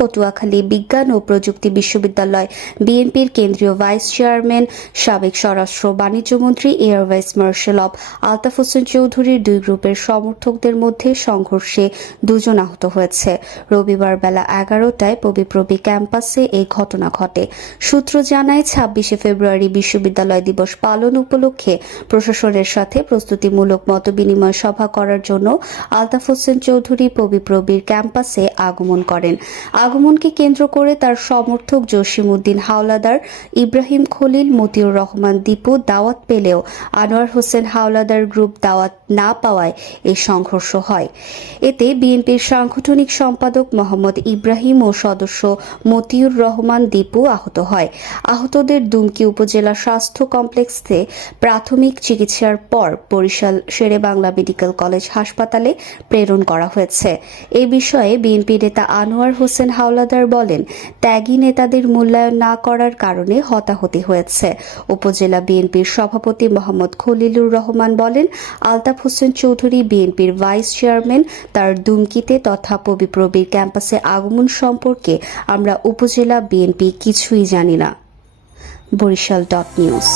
পটুয়াখালী বিজ্ঞান ও প্রযুক্তি বিশ্ববিদ্যালয় বিএনপির কেন্দ্রীয় ভাইস চেয়ারম্যান, সাবেক স্বরাষ্ট্র বাণিজ্যমন্ত্রী এয়ার ভাইস মার্শাল অব আলতাফ হোসেন চৌধুরীর দুই গ্রুপের সমর্থকদের মধ্যে সংঘর্ষে দুজন আহত হয়েছে। রবিবার বেলা এগারোটায় পবিপ্রবি ক্যাম্পাসে এই ঘটনা ঘটে। সূত্র জানায়, ছাব্বিশে ফেব্রুয়ারি বিশ্ববিদ্যালয় দিবস পালন উপলক্ষে প্রশাসনের সাথে প্রস্তুতিমূলক মতবিনিময় সভা করার জন্য আলতাফ হোসেন চৌধুরী পবিপ্রবির ক্যাম্পাসে আগমন করেন। আগমনকে কেন্দ্র করে তার সমর্থক জসিম উদ্দিন হাওলাদার, ইব্রাহিম খলিল, মতিউর রহমান দীপু দাওয়াত পেলেও আনোয়ার হোসেন হাওলাদার গ্রুপ দাওয়াত না পাওয়ায় এই সংঘর্ষ হয়। এতে বিএনপির সাংগঠনিক সম্পাদক মোহাম্মদ ইব্রাহিম ও সদস্য মতিউর রহমান দীপু আহত হয়। আহতদের দুমকি উপজেলা স্বাস্থ্য কমপ্লেক্সে প্রাথমিক চিকিৎসার পর বরিশাল শেরে বাংলা মেডিকেল কলেজ হাসপাতালে প্রেরণ করা হয়েছে। এ বিষয়ে বিএনপি নেতা আনোয়ার হোসেন হাওলাদার বলেন, ত্যাগী নেতাদের মূল্যায়ন না করার কারণে হতাহতি হয়েছে। উপজেলা বিএনপির সভাপতি মোহাম্মদ খলিলুর রহমান বলেন, আলতাফ হোসেন চৌধুরী বিএনপির ভাইস চেয়ারম্যান, তার দুমকিতে তথা পবিপ্রবির ক্যাম্পাসে আগমন সম্পর্কে আমরা উপজেলা বিএনপি কিছুই জানি না। Barishal dot news.